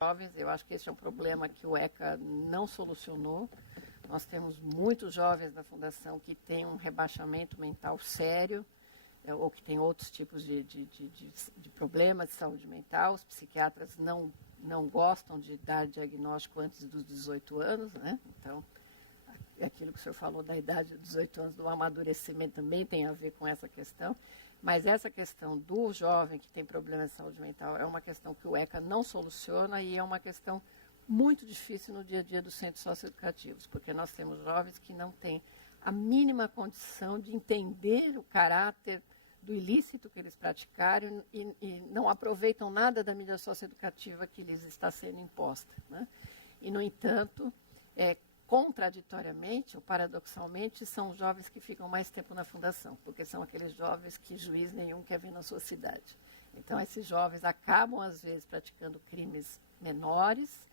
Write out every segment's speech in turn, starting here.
jovens. Eu acho que esse é um problema que o ECA não solucionou. Nós temos muitos jovens na Fundação que têm um rebaixamento mental sério, ou que têm outros tipos de problemas de saúde mental. Os psiquiatras não gostam de dar diagnóstico antes dos 18 anos, né? Então, aquilo que o senhor falou da idade dos 18 anos, do amadurecimento, também tem a ver com essa questão. Mas essa questão do jovem que tem problemas de saúde mental é uma questão que o ECA não soluciona e é uma questão muito difícil no dia a dia dos centros socioeducativos, porque nós temos jovens que não têm a mínima condição de entender o caráter do ilícito que eles praticaram e não aproveitam nada da mídia socioeducativa que lhes está sendo imposta, né? E, no entanto, contraditoriamente ou paradoxalmente, são os jovens que ficam mais tempo na Fundação, porque são aqueles jovens que juiz nenhum quer ver na sociedade. Então, esses jovens acabam, às vezes, praticando crimes menores,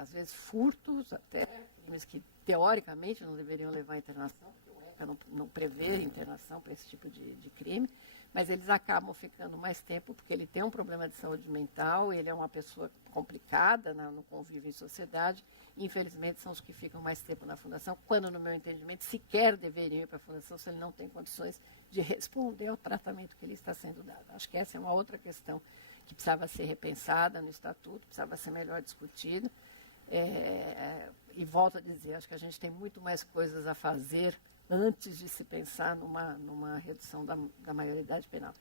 às vezes furtos, até crimes que, teoricamente, não deveriam levar à internação, porque o ECA não prevê internação para esse tipo de crime, mas eles acabam ficando mais tempo porque ele tem um problema de saúde mental, ele é uma pessoa complicada no convívio em sociedade, e, infelizmente, são os que ficam mais tempo na Fundação, quando, no meu entendimento, sequer deveriam ir para a Fundação se ele não tem condições de responder ao tratamento que lhe está sendo dado. Acho que essa é uma outra questão que precisava ser repensada no Estatuto, precisava ser melhor discutida. E volto a dizer, acho que a gente tem muito mais coisas a fazer antes de se pensar numa redução da maioridade penal.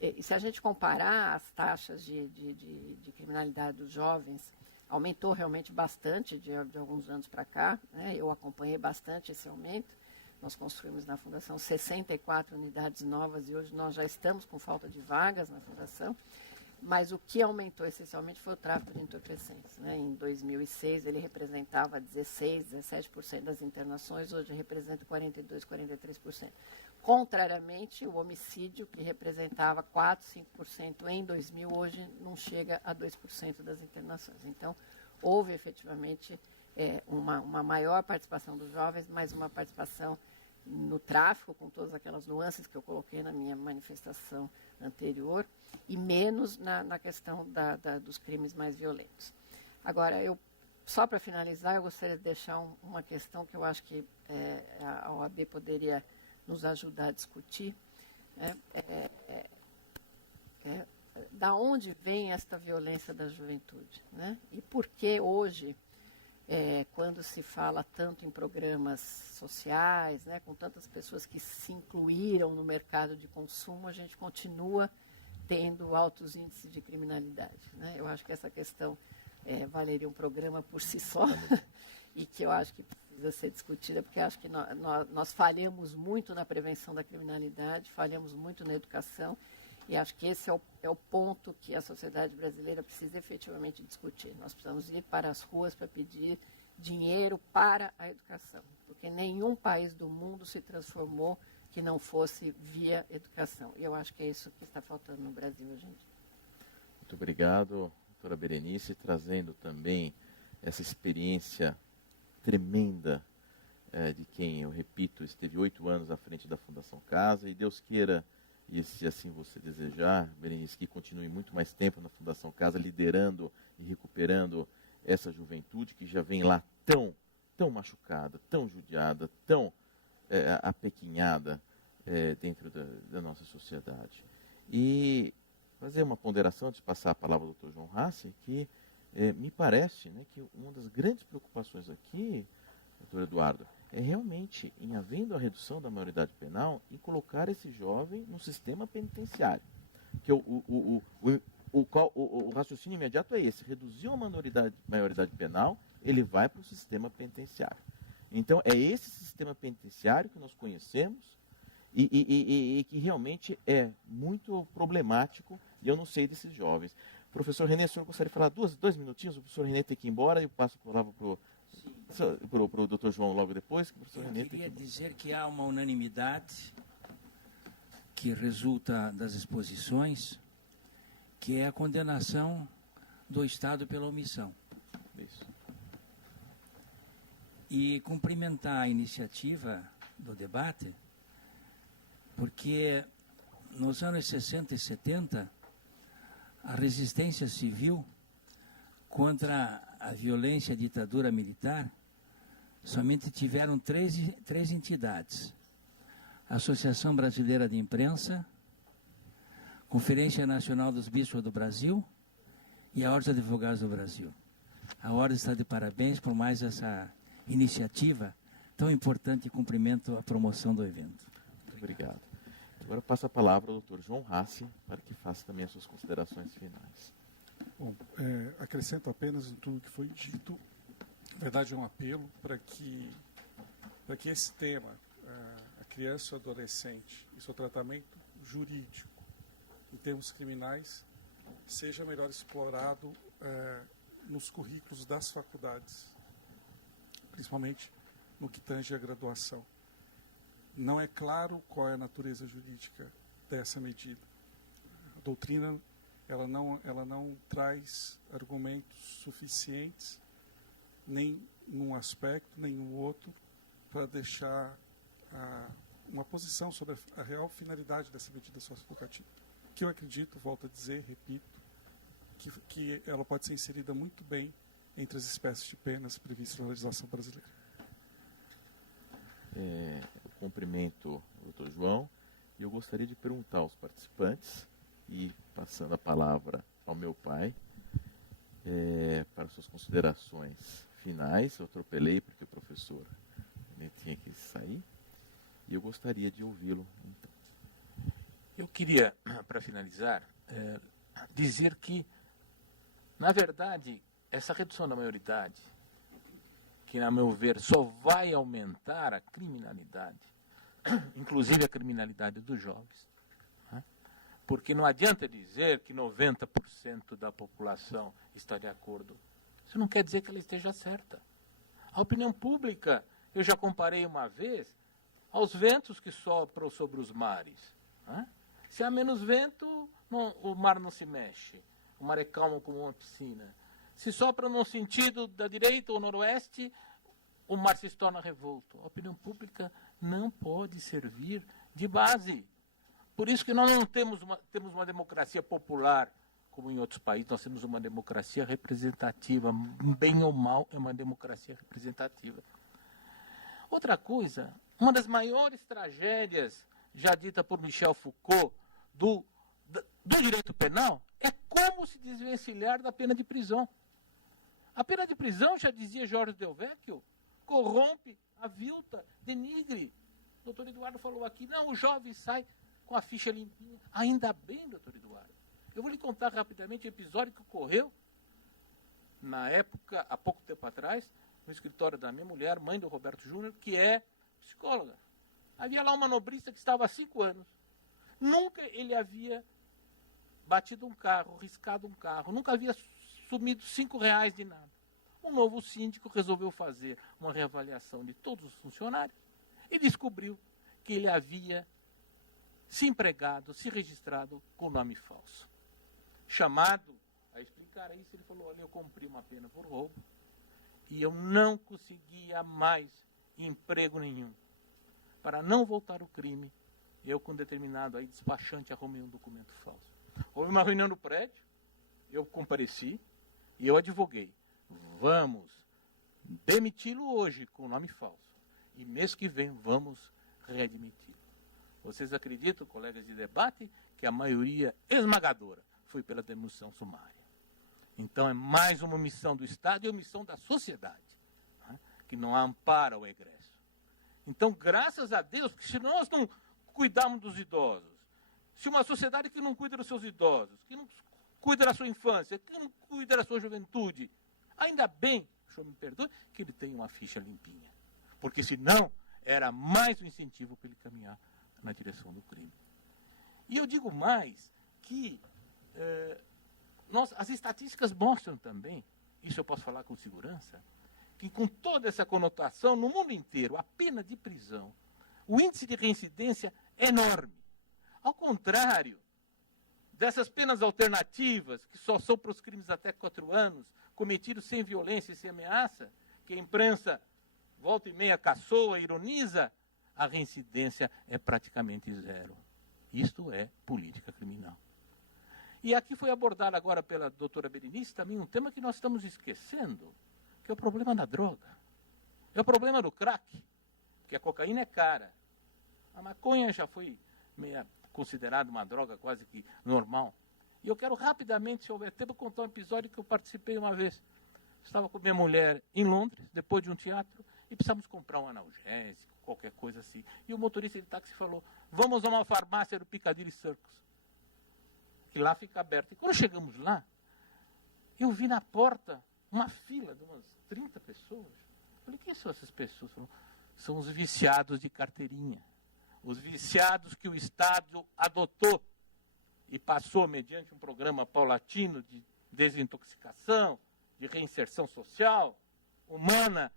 E se a gente comparar as taxas de criminalidade dos jovens, aumentou realmente bastante de alguns anos para cá, né? Eu acompanhei bastante esse aumento. Nós construímos na Fundação 64 unidades novas e hoje nós já estamos com falta de vagas na Fundação. Mas o que aumentou essencialmente foi o tráfico de entorpecentes, né? Em 2006 ele representava 17% das internações, hoje representa 42%, 43%. Contrariamente, o homicídio, que representava 4%, 5% em 2000, hoje não chega a 2% das internações. Então, houve efetivamente uma maior participação dos jovens, mas uma participação no tráfico, com todas aquelas nuances que eu coloquei na minha manifestação anterior, e menos na questão dos crimes mais violentos. Agora, só para finalizar, eu gostaria de deixar uma questão que eu acho que a OAB poderia nos ajudar a discutir. Da onde vem esta violência da juventude, né? E por que hoje, quando se fala tanto em programas sociais, né, com tantas pessoas que se incluíram no mercado de consumo, a gente continua tendo altos índices de criminalidade, né? Eu acho que essa questão valeria um programa por si só e que eu acho que precisa ser discutida, porque acho que nós falhamos muito na prevenção da criminalidade, falhamos muito na educação, e acho que esse é o ponto que a sociedade brasileira precisa efetivamente discutir. Nós precisamos ir para as ruas para pedir dinheiro para a educação, porque nenhum país do mundo se transformou que não fosse via educação. E eu acho que é isso que está faltando no Brasil hoje em dia. Muito obrigado, doutora Berenice, trazendo também essa experiência tremenda de quem, eu repito, esteve 8 anos à frente da Fundação Casa, e Deus queira, e se assim você desejar, Berenice, que continue muito mais tempo na Fundação Casa, liderando e recuperando essa juventude que já vem lá tão machucada, tão judiada, tão apequinhada dentro da nossa sociedade. E fazer uma ponderação, antes de passar a palavra ao Dr. João Hassi, que me parece, né, que uma das grandes preocupações aqui, doutor Eduardo, é realmente, em havendo a redução da maioridade penal, em colocar esse jovem no sistema penitenciário. Que o raciocínio imediato é esse: reduziu a maioridade penal, ele vai para o sistema penitenciário. Então, é esse sistema penitenciário que nós conhecemos e que realmente é muito problemático, e eu não sei desses jovens. Professor René, o senhor gostaria de falar dois minutinhos? O professor René tem que ir embora e eu passo a palavra para o doutor João logo depois. Eu queria dizer que há uma unanimidade que resulta das exposições, que é a condenação do Estado pela omissão. Isso. E cumprimentar a iniciativa do debate, porque nos anos 60 e 70, a resistência civil contra a violência e a ditadura militar, somente tiveram três entidades: a Associação Brasileira de Imprensa, Conferência Nacional dos Bispos do Brasil e a Ordem dos Advogados do Brasil. A Ordem está de parabéns por mais essa iniciativa tão importante e cumprimento a promoção do evento. Muito obrigado. Agora passo a palavra ao Dr. João Rassi para que faça também as suas considerações finais. Bom, acrescento apenas em tudo que foi dito. Na verdade, é um apelo para que esse tema, a criança e o adolescente e seu tratamento jurídico em termos criminais, seja melhor explorado nos currículos das faculdades, principalmente no que tange a graduação. Não é claro qual é a natureza jurídica dessa medida. A doutrina ela não traz argumentos suficientes, nem num aspecto, nem no outro, para deixar uma posição sobre a real finalidade dessa medida socioeducativa. Que eu acredito, volto a dizer, repito, que ela pode ser inserida muito bem entre as espécies de penas previstas na legislação brasileira. Eu cumprimento o Dr. João e eu gostaria de perguntar aos participantes, e passando a palavra ao meu pai, para suas considerações finais. Eu atropelei porque o professor tinha que sair, e eu gostaria de ouvi-lo. Então. Eu queria, para finalizar, dizer que, na verdade, essa redução da maioridade, que, a meu ver, só vai aumentar a criminalidade, inclusive a criminalidade dos jovens, né? Porque não adianta dizer que 90% da população está de acordo. Isso não quer dizer que ela esteja certa. A opinião pública, eu já comparei uma vez, aos ventos que sopram sobre os mares, né? Se há menos vento, o mar não se mexe. O mar é calmo como uma piscina. Se sopra no sentido da direita ou noroeste, o mar se torna revolto. A opinião pública não pode servir de base. Por isso que nós não temos uma democracia popular, como em outros países. Nós temos uma democracia representativa. Bem ou mal, é uma democracia representativa. Outra coisa, uma das maiores tragédias, já dita por Michel Foucault, do direito penal, é como se desvencilhar da pena de prisão. A pena de prisão, já dizia Jorge Del Vecchio, corrompe, avilta, denigre. O doutor Eduardo falou aqui, não, o jovem sai com a ficha limpinha. Ainda bem, doutor Eduardo. Eu vou lhe contar rapidamente o episódio que ocorreu, na época, há pouco tempo atrás, no escritório da minha mulher, mãe do Roberto Júnior, que é psicóloga. Havia lá um manobrista que estava há 5 anos. Nunca ele havia batido um carro, riscado um carro, nunca havia sumido R$5 de nada. O novo síndico resolveu fazer uma reavaliação de todos os funcionários e descobriu que ele havia se empregado, se registrado com nome falso. Chamado a explicar isso, ele falou, olha, eu cumpri uma pena por roubo e eu não conseguia mais emprego nenhum. Para não voltar ao crime, eu, com determinado despachante, arrumei um documento falso. Houve uma reunião no prédio, eu compareci e eu advoguei. Vamos demiti-lo hoje com nome falso. E mês que vem vamos readmiti-lo. Vocês acreditam, colegas de debate, que a maioria esmagadora foi pela demissão sumária. Então é mais uma omissão do Estado e omissão da sociedade, né, que não ampara o egresso. Então, graças a Deus, porque se nós não cuidarmos dos idosos, se uma sociedade que não cuida dos seus idosos, que não cuida da sua infância, que não cuida da sua juventude, ainda bem, o senhor me perdoe, que ele tem uma ficha limpinha. Porque senão, era mais um incentivo para ele caminhar na direção do crime. E eu digo mais, que as estatísticas mostram também, isso eu posso falar com segurança, que com toda essa conotação, no mundo inteiro, a pena de prisão, o índice de reincidência é enorme. Ao contrário dessas penas alternativas, que só são para os crimes até 4 anos, cometidos sem violência e sem ameaça, que a imprensa volta e meia caçoa, ironiza, a reincidência é praticamente zero. Isto é política criminal. E aqui foi abordado agora pela doutora Berenice também um tema que nós estamos esquecendo, que é o problema da droga. É o problema do crack, porque a cocaína é cara. A maconha já foi considerada uma droga quase que normal. E eu quero rapidamente, se houver tempo, contar um episódio que eu participei uma vez. Estava com minha mulher em Londres, depois de um teatro, e precisamos comprar um analgésico, qualquer coisa assim. E o motorista de táxi falou, vamos a uma farmácia do Piccadilly Circus, que lá fica aberta. E quando chegamos lá, eu vi na porta uma fila de umas 30 pessoas. Eu falei, quem são essas pessoas? Falou, são os viciados de carteirinha. Os viciados que o Estado adotou e passou, mediante um programa paulatino de desintoxicação, de reinserção social, humana,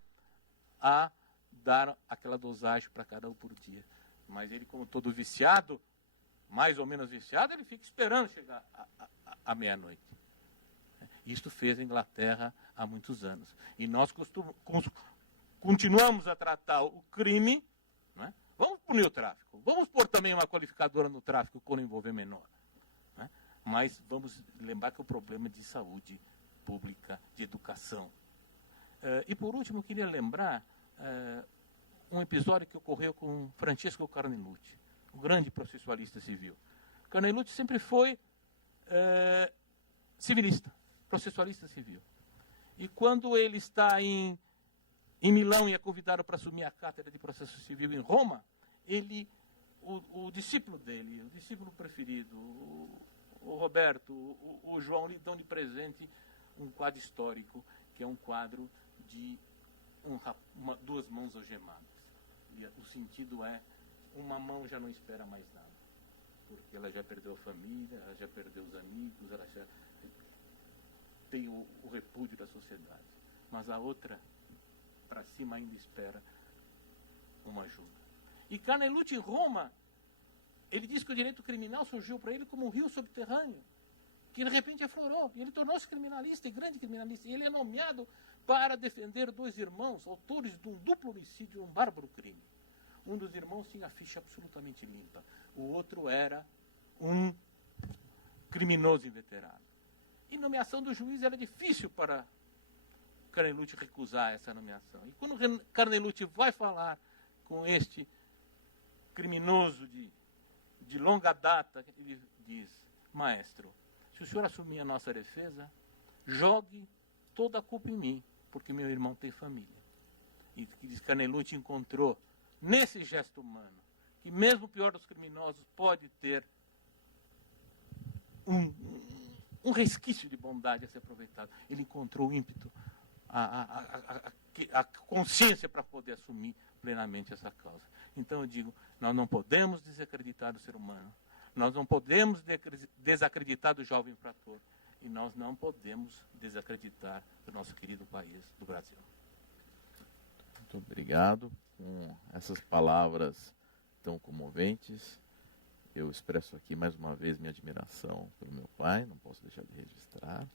a dar aquela dosagem para cada um por dia. Mas ele, como todo viciado, mais ou menos viciado, ele fica esperando chegar à meia-noite. Isto fez a Inglaterra há muitos anos. E nós continuamos a tratar o crime, não é? Vamos punir o tráfico, vamos pôr também uma qualificadora no tráfico quando envolver menor. Não é? Mas vamos lembrar que é um problema de saúde pública, de educação. E por último, eu queria lembrar um episódio que ocorreu com Francesco Carnelucci, um grande processualista civil. Carnelucci sempre foi civilista, processualista civil. E quando ele está em Milão e é convidado para assumir a cátedra de processo civil em Roma, o discípulo dele, o discípulo preferido, o Roberto, o João, lhe dão de presente um quadro histórico, que é um quadro de duas mãos algemadas. E o sentido é, uma mão já não espera mais nada, porque ela já perdeu a família, ela já perdeu os amigos, ela já tem o repúdio da sociedade. Mas a outra, para cima, ainda espera uma ajuda. E Carnelucci, em Roma, ele diz que o direito criminal surgiu para ele como um rio subterrâneo, que de repente aflorou, e ele tornou-se criminalista, e grande criminalista, e ele é nomeado para defender dois irmãos, autores de um duplo homicídio, um bárbaro crime. Um dos irmãos tinha a ficha absolutamente limpa, o outro era um criminoso inveterado. E a nomeação do juiz era difícil para Carnelucci recusar essa nomeação. E quando Carnelucci vai falar com este criminoso de longa data, ele diz, maestro, se o senhor assumir a nossa defesa, jogue toda a culpa em mim, porque meu irmão tem família. E diz que Carnelucci encontrou nesse gesto humano, que mesmo o pior dos criminosos pode ter um resquício de bondade a ser aproveitado. Ele encontrou o ímpeto, a consciência para poder assumir plenamente essa causa. Então eu digo, nós não podemos desacreditar o ser humano, nós não podemos desacreditar do jovem infrator, e nós não podemos desacreditar do nosso querido país, do Brasil. Muito obrigado. Com essas palavras tão comoventes, eu expresso aqui mais uma vez minha admiração pelo meu pai, não posso deixar de registrar.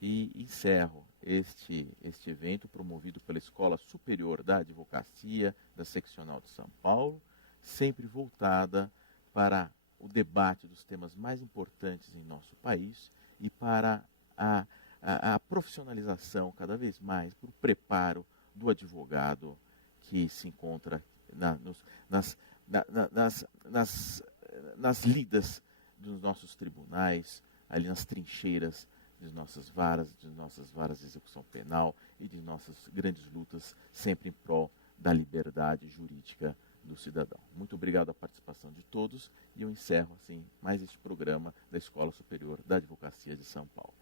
E encerro este evento promovido pela Escola Superior da Advocacia da Seccional de São Paulo, sempre voltada para o debate dos temas mais importantes em nosso país e para a profissionalização cada vez mais, para o preparo do advogado que se encontra nas lidas dos nossos tribunais, ali nas trincheiras de nossas varas de execução penal e de nossas grandes lutas, sempre em prol da liberdade jurídica do cidadão. Muito obrigado à participação de todos e eu encerro assim mais este programa da Escola Superior da Advocacia de São Paulo.